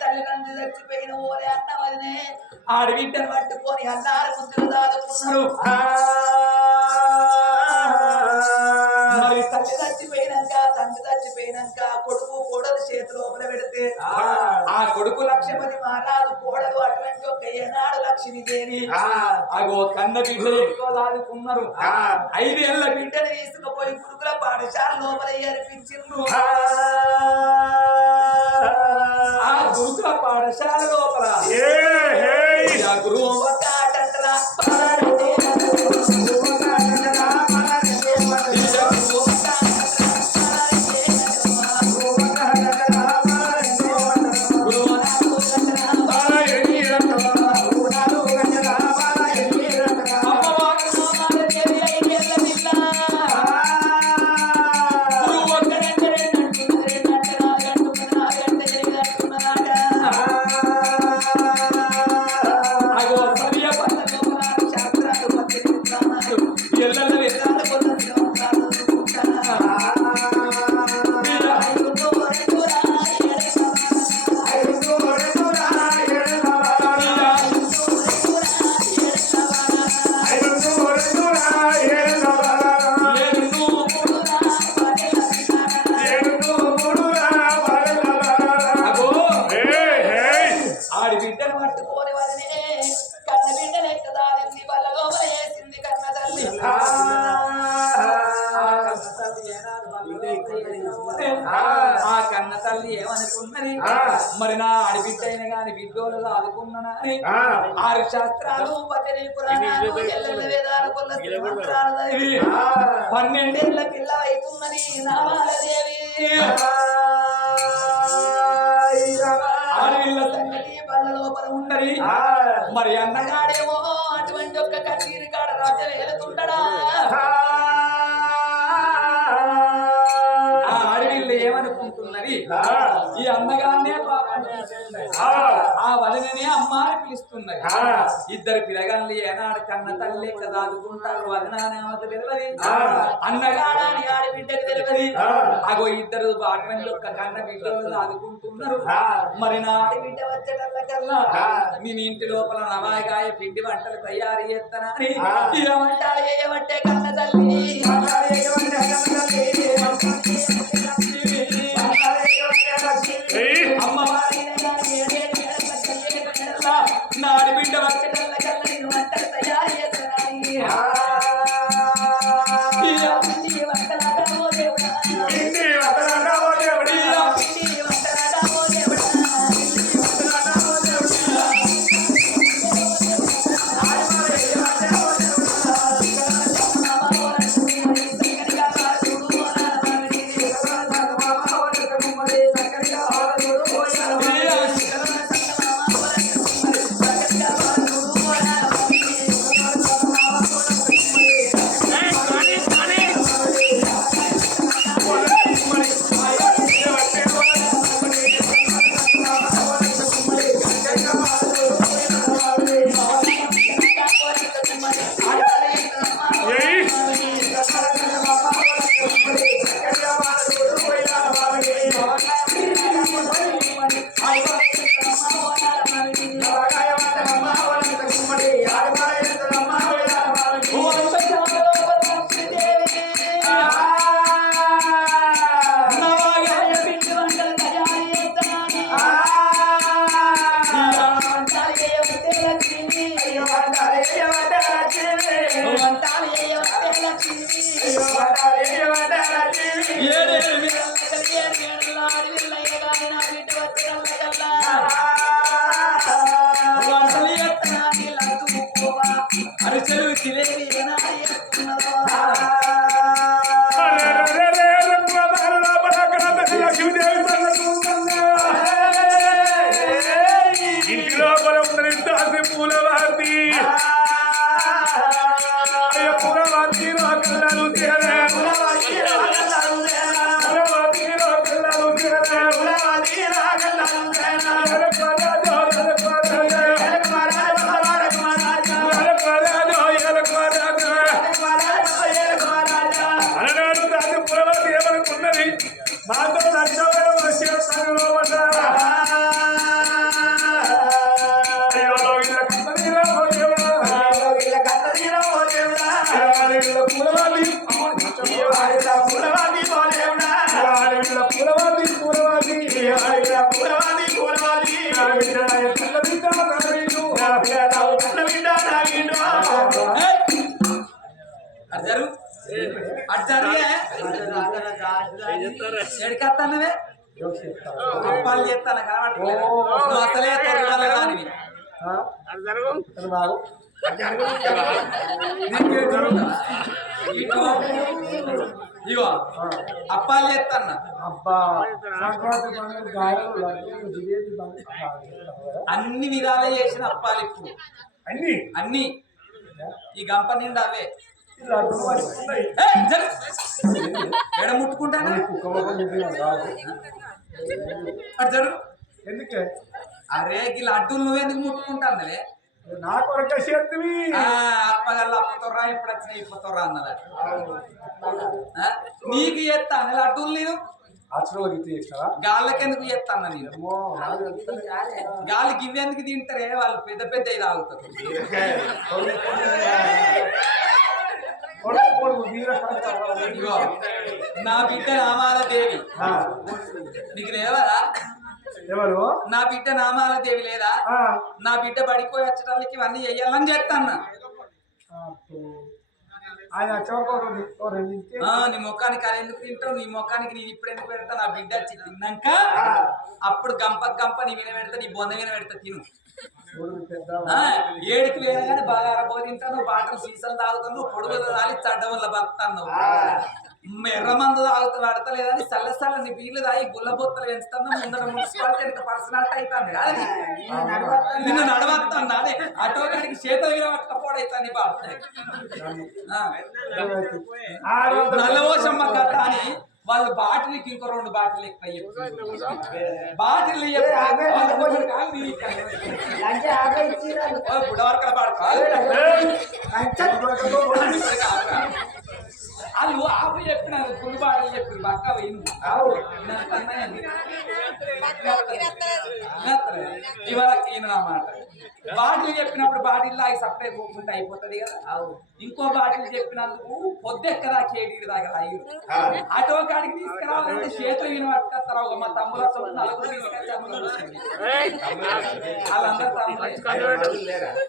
తల్లిదండ్రులు చచ్చిపోయిన ఓరే అన్న వదినే ఆడబిడ్డను పట్టుకొని అన్నారు ముందుకు దాదుకున్నారు. మరి తల్లి చచ్చిపోయినాక తండ్రి చచ్చిపోయినాక కొడుకు కోడలు చేతి లోపల పెడితే ఆ కొడుకు లక్ష్మణి మహారాజు కోడలు అటువంటి ఒక ఏనాడు లక్ష్మీదేవి అగో కన్న బిడ్డలు ఎక్కువ దాదుకున్నారు. 5 ఏళ్ల బిడ్డను తీసుకుపోయి గురుకుల పాఠశాల లోపల అర్పించిండ్రు. ఆ గురుకుల పాఠశాల లోపల గురువు ఆ కన్న తల్లి ఏమనుకున్నది మరి నా అడిబిడ్డ అయిన గాని బిడ్డోళ్ళు ఆదుకున్నానని 6 శాస్త్రాలు 12 ఏళ్ల పిల్ల అవుతున్నది నామాలదేవి. ఆడవిల్ల సంగతి పళ్ళ లోపల ఉన్నది. మరి అన్నగాడేమో అటువంటి ఒక్క కన్నీరు కాడ రాజ్యం వెళుతుండడా ఏమనుకుంటున్నది ఈ అమ్మగారినే ఆ వదిననే అమ్మ అని పిలుస్తున్నది. 2 పిల్లగాళ్ళు ఏనాడు కన్న తల్లి కదా ఆదుకుంటారు. వదనానేమో తెలియదు, అన్నగాడాని ఆడబిడ్డకు తెలియదు. అగో 2 అటువంటి ఒక్క కన్న బిడ్డలు ఆదుకుంటున్నారు. మరి నా ఆడబిడ్డ వచ్చేటల్లకల్లా నేను ఇంటి లోపల నవాయిగాయ పిండి వంటలు తయారు చేస్తానని ఏమంటారు ఏమంటే కన్న తల్లి నాడి బిడ్డ వచ్చేటల్ల కల్లా నేను వంటలు తయారు చేస్తానని మాతో పూలవాది పూలవాది నా బిడ్డ ఎట్ల బిడ్డ నాగీడు నా బిడ్డ ఎట్ల బిడ్డ నాగీడు అర్జరు అర్జరుగే ఎడికత్తన్నవే అప్పాలు చేస్తాను కాబట్టి నువ్వు అసలే తొలగాలి దానివి ఇటు ఇవో అప్పాలు చేస్తాన్న అన్ని విధాలు చేసిన అప్పాలు ఇప్పుడు అన్ని ఈ గంప నిండా అవే ఎడ ముట్టుకుంటానా జరుగు ఎందుకే అరే ఈ లడ్డూలు నువ్వెందుకు ముట్టుకుంటానవే నా కొరకే చేతివి అప్పగల్లా అప్పతోర్రా ఇప్పుడు వచ్చిన ఇప్పతోర్రా అన్నదా నీకు చేస్తాను లడ్డూలు నేను గాళ్ళకెందుకు చేస్తాను నేను గాలి గివ్వెందుకు తింటారే వాళ్ళు పెద్ద పెద్ద ఇది ఆగుతారు నా బిడ్డ నామాల దేవి నీకు లేవరా ఎవరు నా బిడ్డ నామాల దేవి లేదా నా బిడ్డ పడిపోయి వచ్చటానికి ఇవన్నీ చెయ్యాలని చెప్తాను నీ ముఖానికి అది ఎందుకు తింటావు నీ ముఖానికి నేను ఇప్పుడు ఎందుకు పెడతా నా బిడ్డ వచ్చి తిన్నాక అప్పుడు గంప నీ విన పెడతా నీ బొంద విన పెడతా తిను ఏడికి వేయగానే బాగా అరబోదింటాను బాటలు సీసాలు తాగుతాను పొడుగు తాగి చడ్డ వల్ల బతాను ఎర్రమందు తాగుతూ పడతలేదని చల్లసల్లని వీళ్ళు తాగి గుల్లబొత్తలు పెంచుతాను ముందర మున్సిపాలిటీ ఎంత పర్సనాలిటీ అవుతాను కాదు నిన్ను నడవస్తాను అదే ఆటో గారికి చేతులు విన పట్టకపోవడైతాను నల్లవోషమ్మ కథ అని వాళ్ళు బాటిల్కి ఇంకో 2 బాటిల్ ఎక్కువ బాటిల్ బుడవర్కల వాళ్ళు ఆపు చెప్పినారు ఫుల్ బాటిల్ చెప్పి పక్క ఇవాళ అన్నమాట బాటిల్ చెప్పినప్పుడు బాటిల్ లాగి సప్లై పోకుండా అయిపోతుంది కదా ఇంకో బాటిల్ చెప్పినందుకు పొద్దెక్కదా కేడీడు దగ్గర అయ్యి ఆటో కాడికి తీసుకురావాలంటే చేతులు విని పట్టుకొస్తారు మా తమ్ముల చోటు నలుగురు తీసుకొచ్చి వాళ్ళందరూ తమ్ములే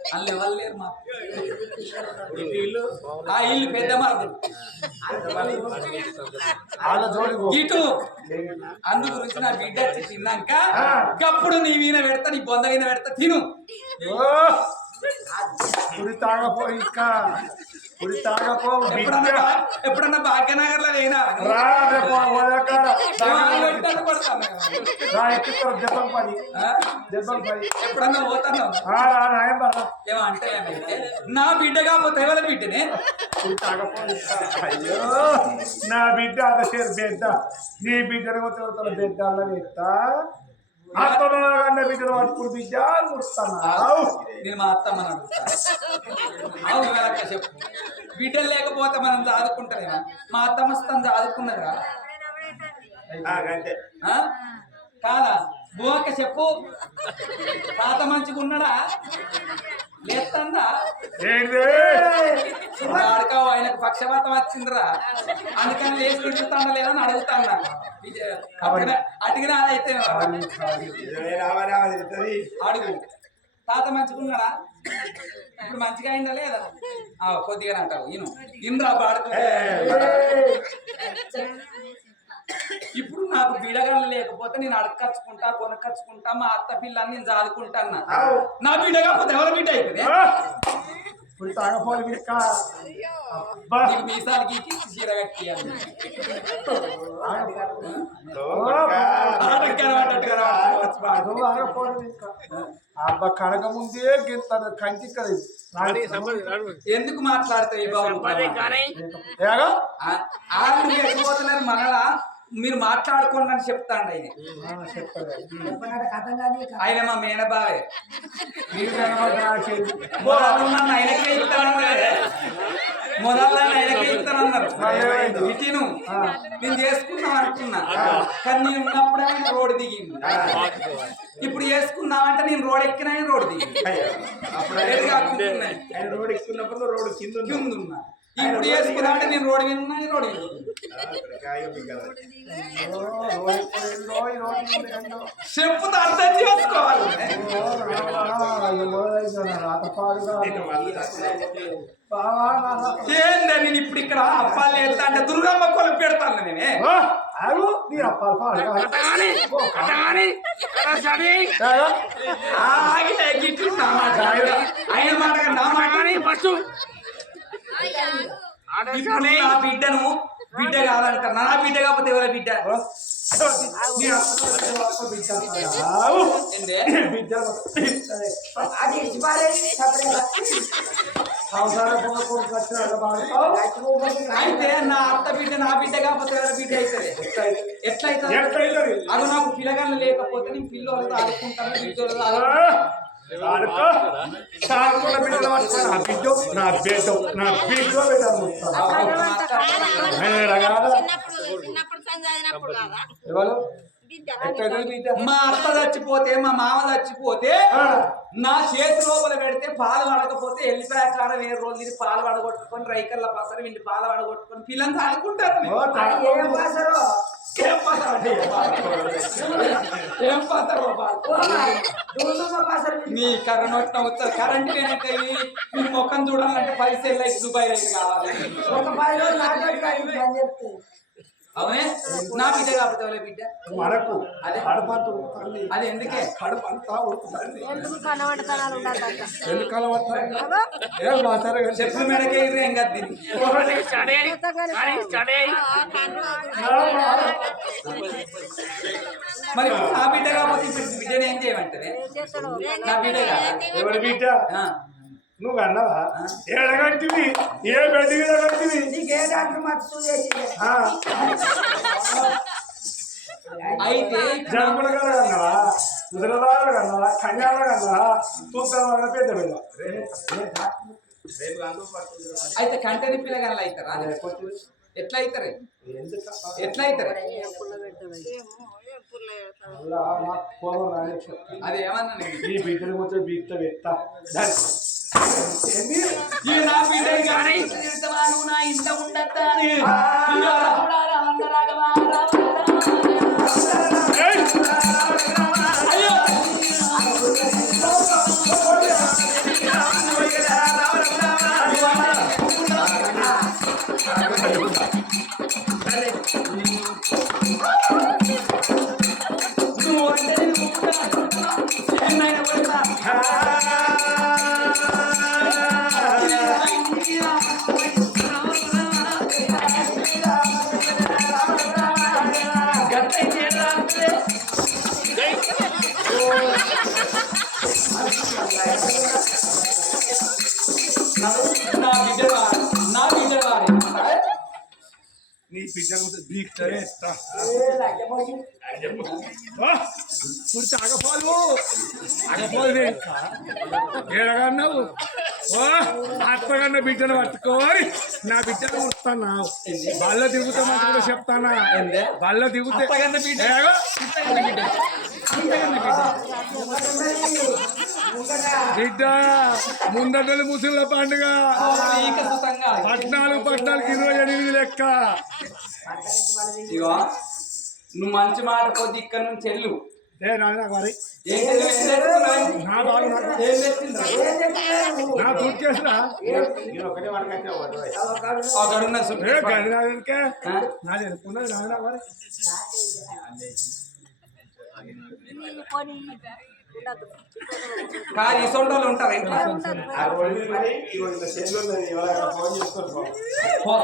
వాళ్ళు ఎవరు లేరు మా ఆ ఇల్లు పెద్ద మార్గం ఇటు అందు గురించి నా బిడ్డ వచ్చి తిన్నాక అప్పుడు నీ వీణ పెడతా నీ బొంద వీణ పెడతా తిను ఎప్పుడన్నా భాగ్యనగర్ లో వేయినా ఎప్పుడన్నా పోతాను ఏమో అంటే నా బిడ్డ కాకపోతే ఎవరి బిడ్డనే నా బిడ్డ అదే బిడ్డ నీ బిడ్డను బిడ్డ ఎత్తా బిడ్డను పట్టుకుని బిడ్డ ముడుతున్నావు నేను మా అత్తమ్మని అడుగుతాను అవును చెప్పు బిడ్డలు లేకపోతే మనం చదువుకుంటారేమా మా అత్తమ్మ తను చదువుకున్నదిరా కాదా బువక్క చెప్పు తాత మంచిగా ఉన్నాడా లేస్తుందా అడకావు ఆయనకు పక్షపాతం వచ్చిందిరా అందుకని లేచి తింటుతాడా లేదని అడుగుతాడా అడిగినా అదైతే అడుగు తాత మంచిగా ఉన్నాడా ఇప్పుడు మంచిగా అయిందా లేదా కొద్దిగా అంటావు ఈయన ఇంద్రా పాడుతూ ఇప్పుడు నాకు బిడగలు లేకపోతే నేను అడకచ్చుకుంటా కొనకచ్చుకుంటా మా అత్త పిల్లని నేను చదువుకుంటాను నా బిడ్డ కాకపోతే ఎవరి బిడ్డ అవుతుంది మీసాలు గీకి చీర కట్టి అబ్బా కడగ ముందే కంటి ఎందుకు మాట్లాడతాయి బాబు వెళ్ళిపోతున్నారు మనలా మీరు మాట్లాడుకోండి అని చెప్తాండి ఆయన మా మేనబావే ఆయనకే ఇస్తానన్నారు మొదలు ఆయనకే ఇస్తానన్నారు ఇటీను నేను చేసుకున్నాం అనుకున్నా కానీ నేను ఉన్నప్పుడే రోడ్డు దిగింది ఇప్పుడు చేసుకున్నామంటే నేను రోడ్ ఎక్కినా రోడ్డు దిగింది రోడ్ ఎక్కున్నప్పుడు రోడ్డు కింద ఉన్నా ఇప్పుడు చేసుకున్నామంటే నేను రోడ్డు విన్నా రోడ్డు చెప్పుతో అర్థం చేసుకోవాలి. ఏందా నేను ఇప్పుడు ఇక్కడ అప్పాలు వెళ్తా అంటే దుర్గమ్మ కొలు పెడతాను నేనే. ఆయన మాట నా మాట ఫస్ట్ నా బిడ్డను బిడ్డ కాదంటారు. నా బిడ్డ కాకపోతే ఎవర బిడ్డ? అయితే నా అత్త బిడ్డ నా బిడ్డ కాకపోతే ఎవర బిడ్డ అవుతుంది? ఎట్లయితే అది నాకు పిల్లగాళ్ళు లేకపోతే నేను పిల్లలతో ఆడుకుంటాను, బిడ్డలతో మా అత్త చచ్చిపోతే మా మామ చచ్చిపోతే నా చేతి లోపల పెడితే పాలు పడకపోతే ఎల్లిపాయ కారం 7 రోజులు పాలు పడగొట్టుకొని రైకల్ల పసరు వీళ్ళు పాలు పడగొట్టుకొని పిల్లలు ఆడుకుంటారు. ఏం పాసరు నీ కరెంట్ అవుతుంది. కరెంట్ లేనట్టు మీ ముఖం చూడాలంటే పైసలు అయితే దుబాయ్ రైతు కావాలి. అవునే నా బిడ్డ కాకపోతే ఎవరి బిడ్డ? అది ఎందుకే చెప్పులు మెడకే ఏం కాదు. మరి నా బిడ్డ కాకపోతే ఇప్పుడు బిడ్డని ఏం చేయమంటారే? నా బిడ్డ కాదా? ఎవరి బిడ్డ? నువ్వు అన్నావా? ఏడగంటివి ఏ బెడ్ మీద కట్టివి? అయితే జనపడ కదా అన్నావా? ముసలదారులు కన్నావా? కన్యాలు కన్నావా? తూకాల పెద్ద బిడ్డ. అయితే కంటని పిల్లగాళ్ళు అవుతారా? ఎట్లా అవుతారు? ఎట్లా అవుతారు? అది ఏమన్నా ఈ బిడ్డలు మొత్తం బీక్త వ్యక్త నా బిడ్డ కానీ నువ్వు నా ఇంట ఉండద్దా? నువ్వు అంటే నీ పిల్లలు బీక్తారే అగపోలు అగపోలు ఏడగన్నావు అత్తగన్న బిడ్డను పట్టుకోవాలి నా బిడ్డను కుడుతున్నా బల్ల దిగుతా మంచిగా చెప్తానా బల్ల దిగుతే బిడ్డ ముందటలు ముసళ్ళ పండుగ 14 లెక్క. ఇగో నువ్వు మంచి మాట కొద్ది ఇక్కడ నుంచి వెళ్ళు. మరి నా బాగు నా పూర్తి చేసినా నాది ఎనుకున్నది నాన్న మరి కాదు ఇసొంటి వాళ్ళు ఉంటారు ఇంట్లో.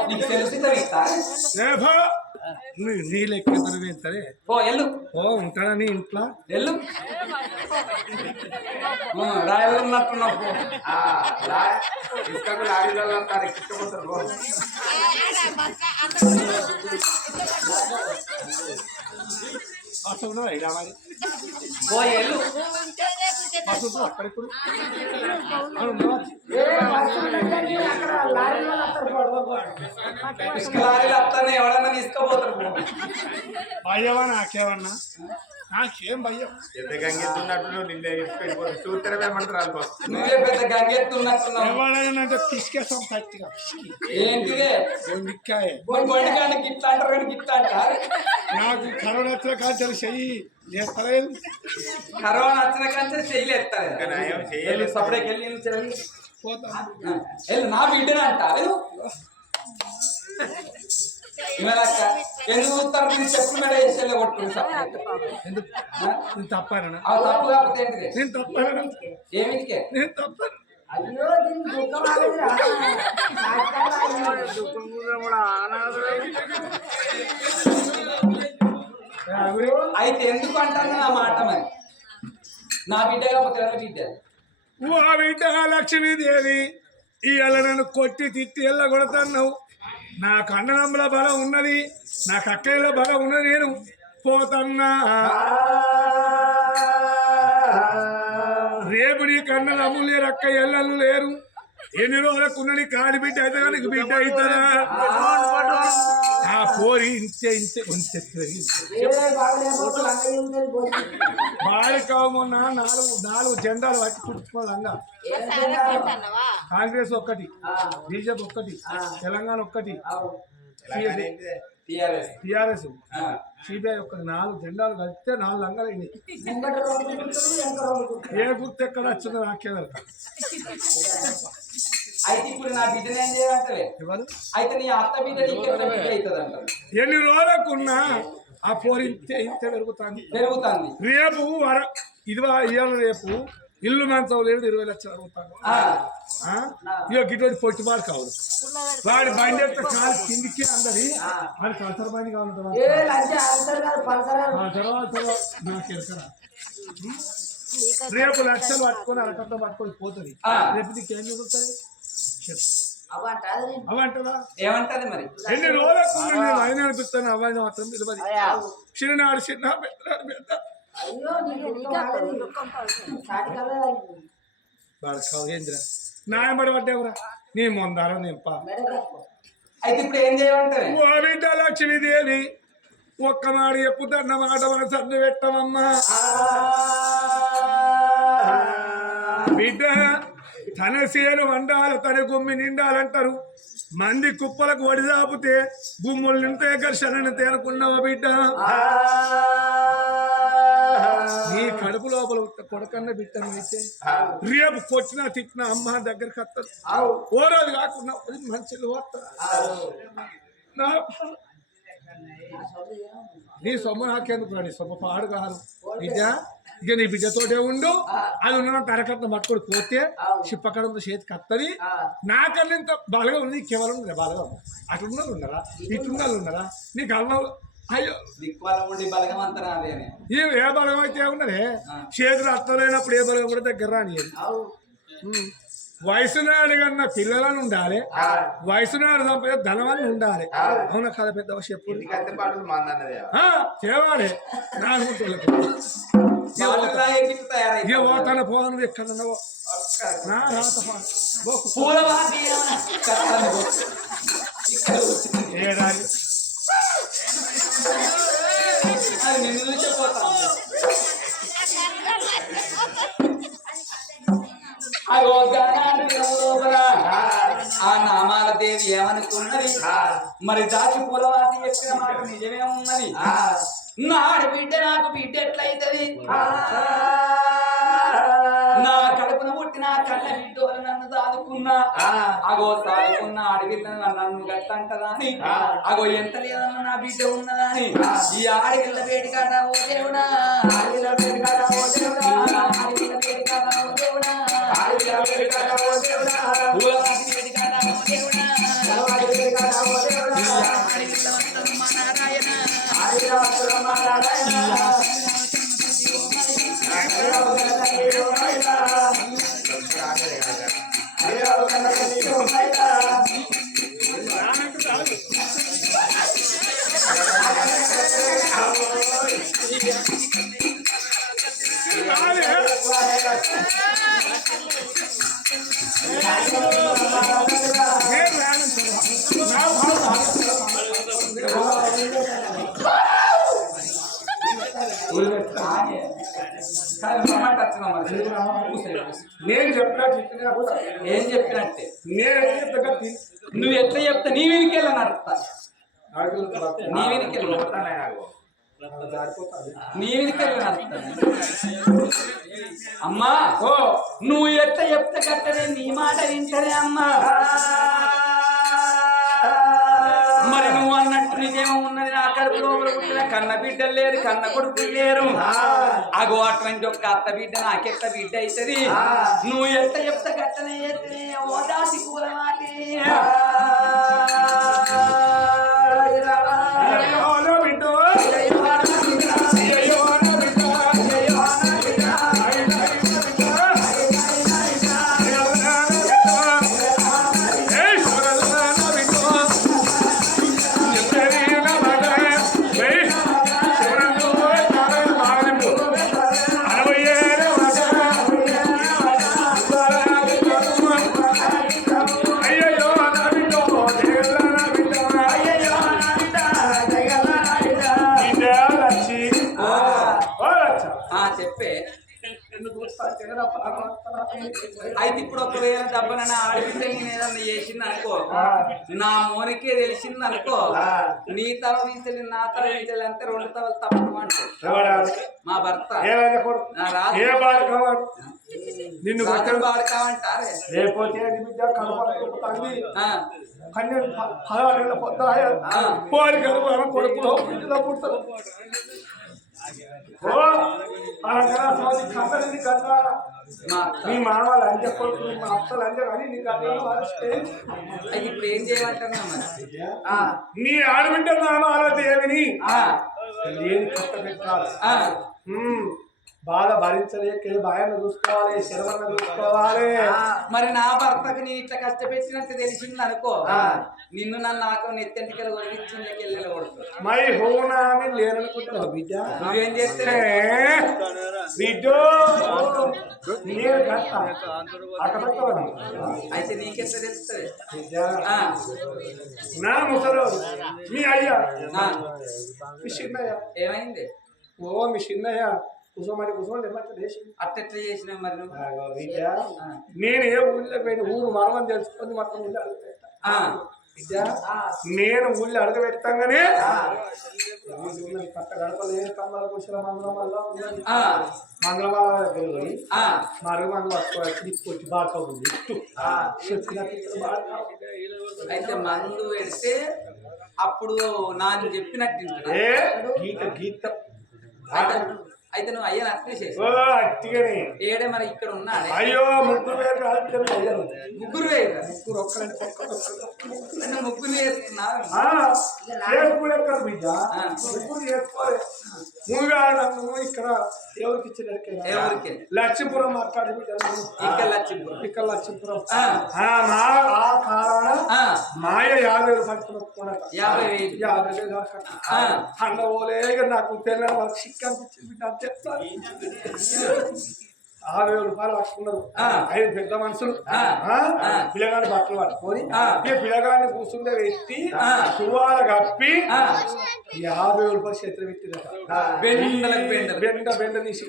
నీకు తెలిసిందా ఇస్తా నీ లెక్క ఇస్తారే ఓ ఎల్లు ఓ ఉంటాడా నీ ఇంట్లో ఎల్లు రాయలు ఉన్నట్టున్నావు. ఇసుకకు లారీలో అంటారు ఎక్కిపోతారు. ఓ ఎల్లు అక్కడిప్పుడు ఇసుక లారీలు వస్తానే ఎవడన్నా తీసుకుపోతారు. అయ్యవా నాకేమన్నా నాకేం భయం. ఎంత గంగెత్తున్నట్టు నిన్న వెళ్ళిపోతుంది సూత్రమేమంటారు నువ్వే పెద్ద గంగెత్తున్నట్టున్నావు. ఎవరైనా పిసికేస్తాం గట్టిగా. ఏంటిదే వండికాయ గొండికానికి ఇట్లా అంటారు కానీ ఇట్లా అంటారు. నాకు కరోనా వచ్చిన కాదు చెయ్యి లేస్తలేదు. కరోనా వచ్చిన కంటే చేయలేస్తారు. చేయలేదు సపరేట్ వెళ్ళి చెల్లి పోతా వెళ్ళు నా బిడ్డనే అంట వెళ్ళు. ఇవాళక్క ఎందుకు చూస్తారు? మీరు చెప్పుల మీద వేసేళ్ళ కొట్టుకుని ఎందుకు నేను తప్పానా? అవి తప్పు కాకపోతే ఏంటిది? నేను తప్పాను. ఏమిటికే నేను తప్పాను. అయ్యో దీనికి దుఃఖం ఆగదురా. అయితే ఎందుకు అంటాను నా మాట మరి? నా బిడ్డ కాకపోతే ఎవరి బిడ్డ? ఓ బిడ్డ లక్ష్మీదేవి ఇవాళ నన్ను కొట్టి తిట్టి ఎల్ల కొడతాన్నావు. నాకు అన్నదమ్ముల బలం ఉన్నది, నాకు అక్కయ్యల బలం ఉన్నది. నేను పోతన్నా. రేపు నీకు అన్నదమ్ములు లేరు, అక్కయ్య ఎల్లలు లేరు. ఎన్ని రోజులకు ఉన్న నీకు ఆడి బిడ్డ అయితే నీకు బిడ్డ అవుతారా? ఆ పోరి ఇంతే ఇంతే ఉంచే బాలికామన్న నాలుగు జెండాలు పట్టి చుట్టుకోవాలంగా. కాంగ్రెస్ ఒక్కటి, బీజేపీ ఒక్కటి, తెలంగాణ ఒక్కటి, టిఆర్ఎస్, సిపిఐ ఒక్కటి. 4 జెండాలు కలిపితే 4 లంగాలు. ఏ గుర్తు ఎక్కడ వచ్చిందో నాకే వెళ్తా. అయితే ఇప్పుడు నా బిడ్డను ఏం చేయాలంటే ఎవరు అయితే నీ అత్త బిడ్డ నీకెట్లా బిడ్డ అవుతుంది అంటారు. ఎన్ని రోజులకున్నా ఆ పోరి ఇంతే ఇంతే పెరుగుతుంది. రేపు ఇవాళ రేపు ఇల్లు మంచం లేదు 20 లక్షలు అడుగుతాను. ఇక గిటువంటి పొట్టిబాటు కావాలి. వాడి బండి యొక్క కాలు కిందికి అందరి వాడి పల్సర్ బండి కావాలి. నాకు ఎరకరా రేపు లక్షలు పట్టుకొని అరకట్ట పట్టుకొని పోతుంది. రేపు నీకేం జరుగుతుంది చెప్పు. అవంటదా ఏమంటది మరి? ఎన్ని రోజులకు నేను ఆయన అనిపిస్తాను. అవ్వని మాత్రం తెలియదు. చిన్ననాడు చిన్న పెద్దనాడు పెద్ద ఏంద్ర నాయబడి పడ్డావురా నీ మొందాలో నింప. అయితే ఇప్పుడు ఏం చేయమంటారు? ఓ బిడ్డ లక్ష్మీదేవి ఒక్క మాట చెప్పుతున్న మాట మన సర్ది పెట్టమమ్మా. బిడ్డ తన సేను వండాలి, తన గుమ్మి నిండాలంటారు. మంది కుప్పలకు వడిదాపితే గుమ్ములు నింటే ఘర్షణ తేనుకున్నావా బిడ్డ? నీ కడుపు లోపల కొడకన్న బిడ్డను అయితే రేపు కొట్టినా తిట్టిన అమ్మ దగ్గరికి వస్తుంది. ఓ రోజు కాకుండా మంచిలు వస్తా. నీ సొమ్ము నాకెందుకు? నీ సొమ్ము పాడు కాదు బిడ్డ. ఇక నీ బిడ్డతోటే ఉండు. అది ఉన్న తరకట్న పట్టుకొని పోతే చిప్పకడంతో చేతికి వస్తుంది. నాకన్నా ఇంత బలగా ఉంది. కేవలం బలగా అట్లున్నది ఉన్నారా, ఇట్లున్నది ఉన్నారా? నీకు అన్నం అయ్యో బలగం అంటారా? ఏ బలగం అయితే ఉన్నదే చేతులు అత్తలేనప్పుడు ఏ బలగం కూడా దగ్గర రానియదు. వయసునాడు కన్నా పిల్లలను ఉండాలి, వయసునాడు సంపద ధనవాన్ని ఉండాలి. అవునా కదా పెద్ద చెప్పు తేవాలి. తన పోను ఎక్కడున్నావో నా రాత ఏడాది ఆ నామాల దేవి ఏమనుకున్నది మరి? దాచి పూలవాతి చెప్పిన మాట నిజమే ఉన్నది. నాడు బిడ్డ నాకు బిడ్డ ఎట్లయితది? నా కడుపున పుట్టిన కళ్ళ బిడ్డోలు నన్ను దాదుకున్నా. అగో సాదుకున్న అడవిలో నన్ను గట్టంటదా అని, అగో ఎంత లేదన్నా నా బిడ్డ ఉన్నదని ఈ ఆడగిళ్ళ వేడికాడ ఓ దేవుడా, ఆడగిళ్ళ వేడికాడ ఓ దేవుడా, ఆడగిళ్ళ వేడికాడ ఓ దేవుడా, ఆడగిళ్ళ వేడికాడ ఓ దేవుడా, పూలవాతి వేడికాడ ఓ దేవుడా, పూలవాతి వేడికాడ ఓ దేవుడా, ఆడగిళ్ళ వస్తమ్మ నారాయణ, ఆడగిళ్ళ వస్తమ్మ నారాయణ. మరి కూర్చో. నేను చెప్పినట్టు ఇట్లనే వస్తా. ఏం చెప్పినట్టే నేను ఏం చెప్తా గట్టి. నువ్వు ఎట్లా చెప్తా నీ వెనుకెళ్ళ నడుపుతా ఆడుకులు పోతా. నీ వెనుకెళ్ళ జారిపోతాది. నీ వెనుకెళ్ళ నడుపుతా అమ్మా ఓ నువ్వు ఎట్లా చెప్తే కట్టనే నీ మాట వింటనే అమ్మా మరి నువ్వు అన్నట్టు నిజేమో ఉన్నది నా కడుపులో పుట్టిన కన్న బిడ్డలు లేరు కన్న కొడుకులు లేరు అగో అటువంటి ఒక్క అత్త బిడ్డ నాకెత్త బిడ్డ అవుతుంది నువ్వు ఎట్ట చెప్తా కట్టనే ఓదాసి కూరమాటి చెప్పే అయితే ఇప్పుడు ఒకవేళ డబ్బన ఆడిపిస్తే నేను ఏదన్నా చేసింది అనుకో నా మోనికే తెలిసింది అనుకో నీ తల వీంచలి నా తల వీంచలి అంటే 2 తలలు తప్పమంటే మా భర్త నా రాజు నిన్ను బాడుకావంటారే లేకపోతే బిడ్డ కనపడుతుంది కన్య 16 ఏళ్ళ పొద్దాయ పోరి కనుక కొడుకులో బిడ్డలో పుడతారు మీ మామలు అంజ కొడుకు మా అత్తలు అంజ కానీ నీకు అయితే ఇప్పుడు ఏం చేయమంటున్నా మరి నీ ఆడబిడ్డ నామాల దేవిని లేని కొత్త పెట్టాలి బాధ భరించలేక బాయను చూసుకోవాలి శరవన్న చూసుకోవాలి మరి నా భర్తకు నేను ఇట్లా కష్టపెట్టినట్టు తెలిసింది అనుకో నిన్ను నన్ను నాకు నెత్తెంటికలు కొనిచ్చిందకెళ్ళి కొడుతుంది మరి హోనామి లేరనుకుంటున్నావు బిడ్డ నువ్వేం చేస్తే బిడ్డ అయితే నీకెట్లా తెలుస్తుంది నా ముసలు మీ అయ్యా మీ చిన్నయ్య ఏమైంది ఓ మీ చిన్నయ్య కూసోమని కూర్చోండి అట్టెట్లా చేసినా మరి నేను ఏ ఊళ్ళో పోయిన ఊరు మరమని తెలుసుకొని మొత్తం ఊళ్ళో అడగ నేను ఊళ్ళో అడగబెట్టంగానే కట్ట గడపలు కమ్మల కూర్చున్న మంగళం వల్ల మంగళం వాళ్ళ దగ్గర పోయి మరుగు మంగళం వచ్చి బాడుకోండి అయితే మందు పెడితే అప్పుడు నాన్న చెప్పినట్టు గీత గీత అయితే నువ్వు అయ్యని అట్నేసేసి ఏడే మరి ఇక్కడ ఉన్నాడు అయ్యో ముగ్గురు వేరు ముగ్గురు వేరు ముగ్గురు ఒక్కరంటే ముగ్గురు వేసుకున్నారు బిడ్డ ముగ్గురు చేసుకోవాలి నువ్వు ఇక్కడ ఎవరికి ఇచ్చిన లక్ష్మీపురం మాట్లాడి ఇక్కడ లక్ష్మీపురం ఇక్కడ లక్ష్మీపురం ఆ కారణ మాయ 50 రూపాయలు 50,000 అన్న ఓలే నాకు తెల్లని వాళ్ళకి సిక్క అనిపించింది బిడ్డ చెప్తాను 60,000 రూపాయలు పట్టుకున్నారు 5 పెద్ద మనుషులు పిల్లగాని బట్టలు పట్టుకొని పిల్లగాని కూర్చుంటే పెట్టి తువాల కప్పి 50,000 రూపాయలు చేతులు పెట్టిరట బెండ తీసి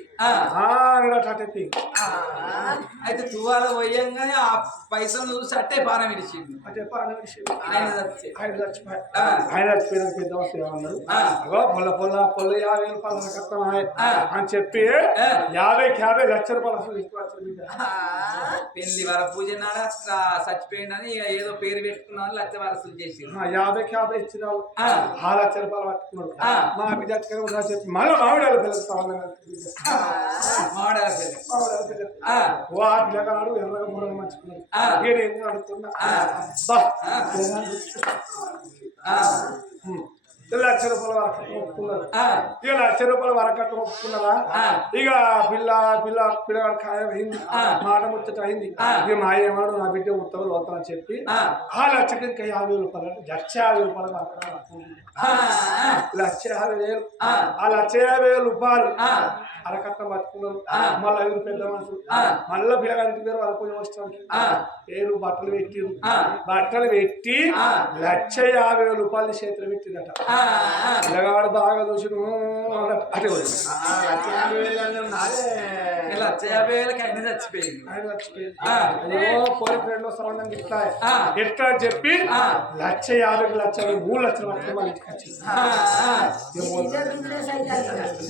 అయితే తువాల పోయంగానే ఆ పైసలు చూసి అట్టే పానం విడిచింది ఆయన చచ్చిపోయిన పెద్ద వస్తువు ఏమన్నారు పొల్ల 50,000 రూపాయలు కట్టం అని చెప్పి 50 లక్షల పెళ్లి వర పూజ నాడు చచ్చిపోయిందని ఏదో పేరు పెట్టుకున్నాను 1,00,000 వరసలు చేసి 50 ఇచ్చిన 6 లక్షల రూపాయలు పట్టుకున్నాడు మా బిడ్డ చెప్పి మళ్ళీ మామిడాల పిల్లలు ఓ ఆ పిల్లగాడు ఎర్రగా మూడగా మంచుకున్నాడు ఏమో అడుగుతున్నా 1,00,000 రూపాయల వరకు ఒప్పుకున్నారు ఇక 1,00,000 రూపాయల వరకట్టు ఒప్పుకున్నారా ఇక పిల్లగాడు ఖాయం అయింది మాట ముచ్చట అయింది ఇక మా ఏమాడు నా బిడ్డ ఉత్తర్వులు వస్తానని చెప్పి 1,00,000 ఇంకా 50,000 రూపాయలు 1,50,000 రూపాయలు 1,50,000 ఆ 1,50,000 రూపాయలు అరకట్ట పట్టుకున్నారు. మళ్ళీ 5 పెద్ద మనుషులు మళ్ళీ పిల్లగానికి పేరు వరకు వస్తానికి పేరు బట్టలు పెట్టిరు. బట్టలు పెట్టి 1,50,000 రూపాయలు చేతులు పెట్టిందట. పిల్లగాడు బాగా చూసి అటే 1,50,000 ఆయన చచ్చిపోయింది. పోయి ఫ్రెండ్ వస్తామని ఎట్లా చెప్పి 1,50,000 లక్షలు 3 లక్షలు పట్టుకుని మన ఇంటికి వచ్చింది.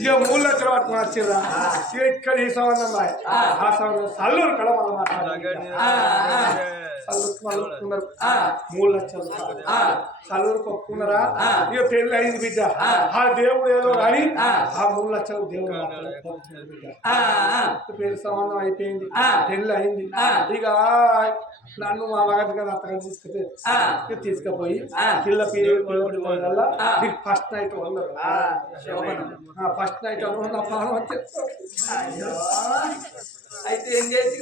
ఇక 3 లక్షలు పట్టుకుని వచ్చిందా ఇక్కడ ఈ సంబంధం ఆ సంబంధం సల్లూరు కడ మనం మాట్లాడాలి. సల్లూరుకి మలుపుకున్నారు 3 లక్షలు సల్లూరుకి ఒప్పుకున్నారా? ఇక పెళ్లి అయింది బిడ్డ. ఆ దేవుడు ఏదో కానీ ఆ 3 లక్షలు దేవుడు పెళ్లి సంబంధం అయిపోయింది. పెళ్లి అయింది. ఇక నన్ను మా మగటి కదా అత్తగా తీసుకుపోయి పిల్ల పిల్లడి వల్ల మీకు ఫస్ట్ నైట్ ఉన్నారు. ఫస్ట్ నైట్ నా పానం అయితే ఏం చేసి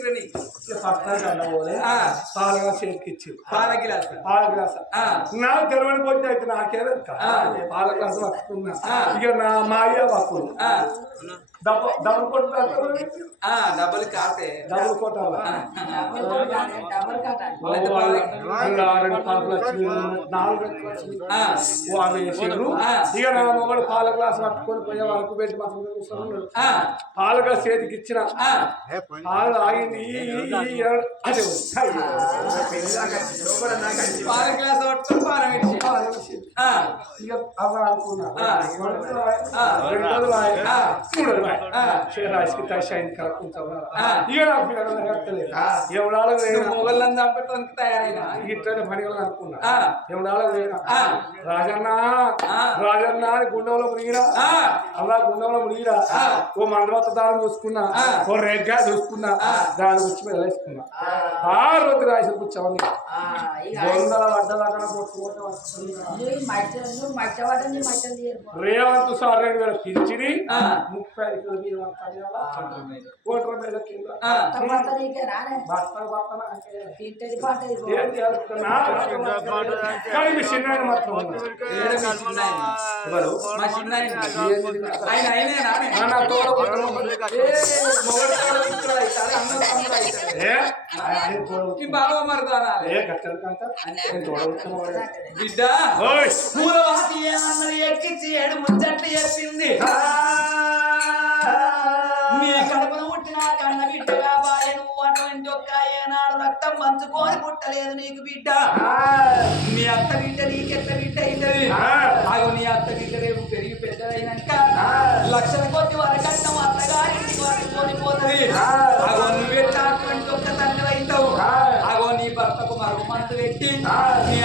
ఫస్ట్ నైట్ అన్నపోలే పాలగా చేతికి ఇచ్చి పాల గ్లాస్ నాకు తెలవని పోతే అయితే నాకేదో పాల గ్లాస్ పట్టుకున్నా. ఇక నా మాయ పట్టుకు డబ్బులు కొట్టాలి. డబ్బులు కాటే డబ్బులు కొట్టాలి. 4 లక్షలు ఇక నా మొగడు పాల గ్లాస్ పట్టుకొని పోయే వరకు పెట్టి మాత్రం పాల గ్లాస్ చేతికి ఇచ్చిన పాలు ఆగింది. పాల గ్లాస్ పట్టుకొని పాలం ఇచ్చి ఇక అలా అనుకున్నా. 2 రోజులు 3 రోజులు మొగళ్ళని చంపడానికి తయారైనా ఇట్లనే పనిగా అనుకున్నా. రాజన్న రాజన్న గుండంలో మునిగిరా. అలా గుండంలో మునిగిరా. ఓ మండపత దారం చూసుకున్నా. ఓ రెగ్గా చూసుకున్నా. దాని గురించి మీద వేసుకున్నా. ఆ రోజు రాసి కూర్చోండి. వందల వడ్డదాకా రేవంత్ సార్ 2,000 పింఛని 35 కిలో బాగా మరదానా బిడ్డ పూలవాతి ఏమన్నది ఎక్కించి 7 ముచ్చట్లు చెప్పింది. నీ కడుపున పుట్టిన కన్న బిడ్డగా బాలే నువ్వు అటువంటి ఒక్క ఏనాడు రక్తం పంచుకొని పుట్టలేదు నీకు బిడ్డ. నీ అత్త బిడ్డ నీకెత్త బిడ్డ అవుతుంది. అగో నీ అత్త బిడ్డ రేపు పెరిగి పెద్దదైనాక లక్షల కొద్ది వరకట్నం అత్తగారింటికి వారికి కోల్పోతుంది. అగో నువ్వెట్లా అటువంటి ఒక్క తండ్రి అవుతావు. అగో నీ భర్తకు మరో మందు పెట్టి నీ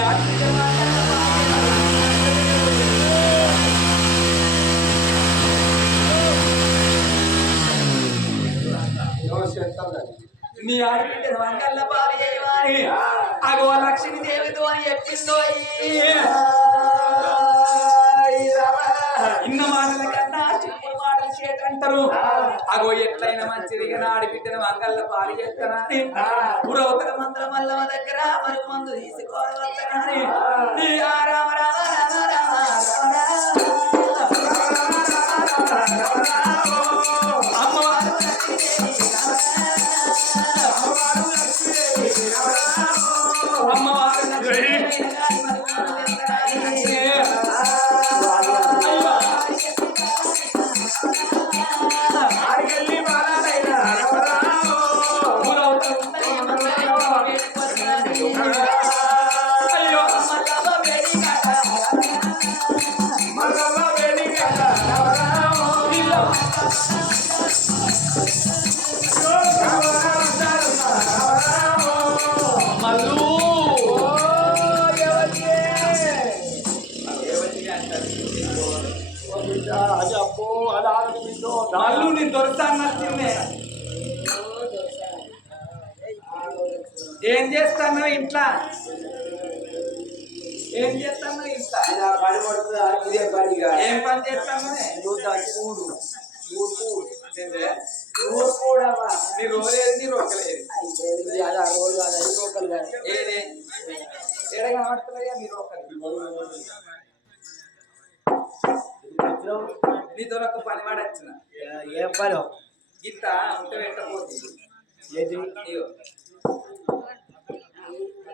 నీ ఆడబిడ్డ వంగల్ల పాలు చేయమని అగో లక్ష్మీ దేవితో అని చెప్పిందో. ఇన్న మాటల కన్నా చిప్పుడు మాటలు చేటంటారు. అగో ఎట్లయినా మంచిదిగా నా ఆడబిడ్డను వంగల్ల పాలు చేస్తానని పురవతల మందల మల్లవ దగ్గర మరి మందు తీసుకోవాలి వస్తానని నీ రామ రామ రామ రామ అమ్మవారు మల్లు నీ దొరుకుతాన్నట్టుందే. ఏం చేస్తాను ఇంట్లో? ఏం చేస్తాను ఇంట్లో? ఏం పని చేస్తాను? నీ రోజు నీ రోకలేదు ఏది ఎడ కనబడుతున్నాయా నీ రోకలు? చెప్పాను గిత్త ఉంటే పెట్టబోతుంది ఏంటి అయ్యో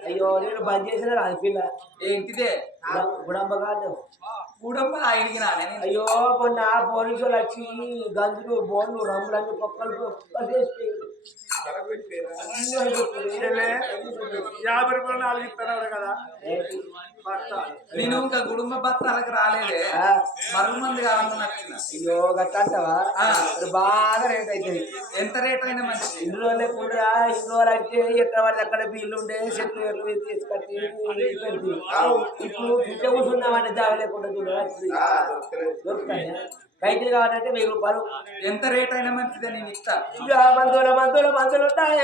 అయ్యో నేను బంద్ చేసిన రాదు పిల్ల ఏంటిదే గుడంబగాడు కూడమ్మ ఆయనకి నానే అయ్యో మొన్న పోలీసులు వచ్చి గంజులు బోన్లు రమ్ములన్నీ పక్కలు చేసి 50 రూపాయలు 4 ఇస్తున్నారు కదా నేను ఇంకా కుటుంబ భర్తలకు రాలేదే మరుగు మంది కావాలన్నట్టున్నా అయ్యో గట్టంటావా బాగా రేట్ అవుతుంది ఎంత రేట్ అయినా మంచిది ఇంట్లో లేకుండా ఇంట్లో అంటే ఎక్కడ పడితే అక్కడ బిల్లు ఉండే చెట్లు ఎట్లు తీసుకొచ్చి ఇప్పుడు పిచ్చ కూర్చున్నామంటే జాగ లేకుండా దొరుకుతాయి కైకిలు కావాలంటే 1000 రూపాయలు ఎంత రేట్ అయినా మంచిదే నేను ఇస్తా మందులు ఉంటాయి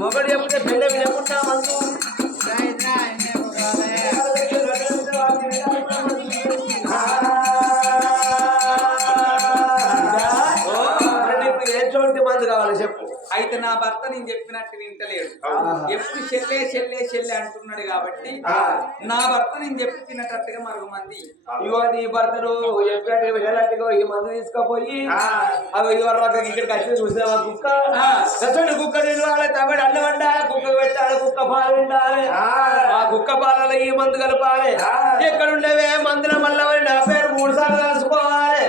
మొగడు చెప్తే పెళ్ళ వినకుండా మందు ఎటువంటి మందు కావాలి చెప్పు అయితే నా భర్త నేను చెప్పినట్టు వింటలేడు ఎప్పుడు చెల్లె అంటున్నాడు కాబట్టి నా భర్త నేను చెప్పి తిన్నట్టుగా మరొక మంది ఇగో నీ భర్తను చెప్పినట్టుగా వినట్టుగా ఈ మందు తీసుకుపోయి అవి ఇవరకు ఇక్కడికి వచ్చి చూసావా కుక్క దసడు కుక్క నిలవాలి తగడు అన్నం వండాలి కుక్క పెట్టాలి కుక్క పాలు ఉండాలి ఆ కుక్క పాలలో ఈ మందు కలపాలి ఎక్కడుండేవే మందుల మళ్ళీ నా పేరు 3 సార్లు కలుసుకోవాలి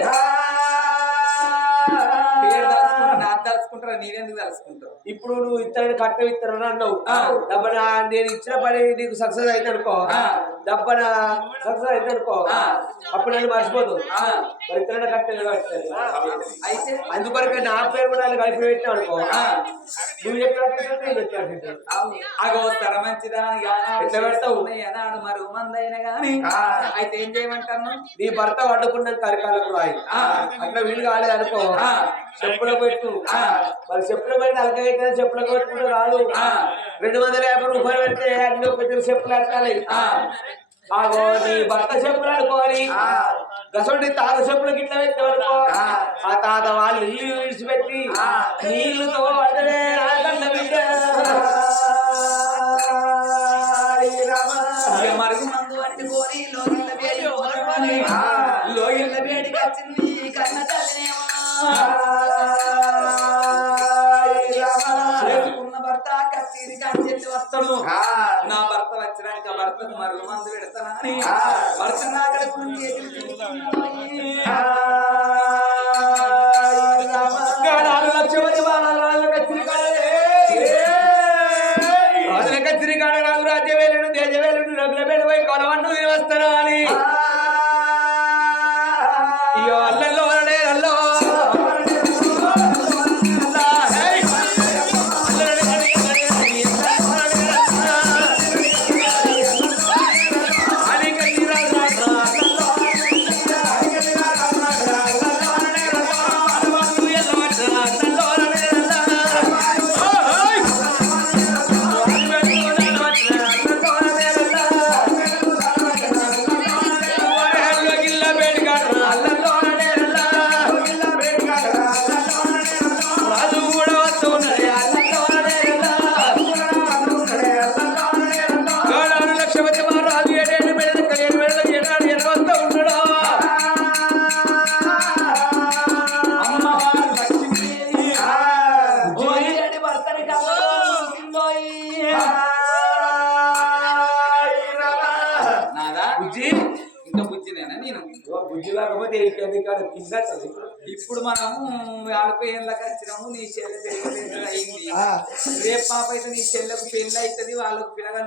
తలుచుకుంటారా నేనెందుకు తలుచుకుంటావు ఇప్పుడు నువ్వు ఇతరుడు కట్ట ఇస్తారని అన్నావు దబ్బన నేను ఇచ్చిన పని నీకు సక్సెస్ అయితే అనుకో దబ్బన సక్సెస్ అయితే అనుకో అప్పుడు నన్ను మర్చిపోదు మరి ఇతరుడు కట్ట అయితే అందుకొరకే నా పేరు కూడా కలిపి పెట్టావు అనుకో నువ్వు ఎక్కడ అగోస్తర మంచిదా ఎట్లా పెడతావు అన్నాడు మరో మందైనా గాని అయితే ఏం చేయమంటాను నీ భర్త వండుకున్న కరికాలకు రాయి అట్లా వీలు కాలేదు అనుకో చెప్పులో పెట్టు మరి చెప్పులో పెట్టి అలకైతే చెప్పులో పెట్టుకుంటూ రాదు 250 రూపాయలు పెడితే అన్ని పెద్ద చెప్పులు ఎట్టాలి ఆగో నీ భర్త చెప్పులు అనుకోని గసండి తాత చెప్పులు గిట్ల పెట్టేవనుకో ఆ తాత వాళ్ళు ఇల్లు విడిచిపెట్టి నీళ్లుతో అతనే మరుగు మందు పట్టుకొని లోగిళ్ళ వేడికి వచ్చింది కన్న చేసుకున్న భర్త కత్తిరి కంచెల్లి వస్తాడు నా భర్త వచ్చినాక భర్తకు మరుగు మందు పెడతానని భర్త నాగడ కత్తిరికాడ రాజు రాజ్యవేలుడు దేశవేలుడు రగుల పేరు పోయి కొలవన్ను వస్తాను అని అయ్యో అల్లలో అల్లో బుద్ధి కాకపోతే ఏంటి కాదు కింద ఇప్పుడు మనము 40 ఏళ్ళకి వచ్చినాము నీ చెల్లె తెలియదు అయింది రేపు పాప అయితే నీ చెల్లెకు పెళ్ళి అవుతుంది వాళ్ళకు పిల్లగా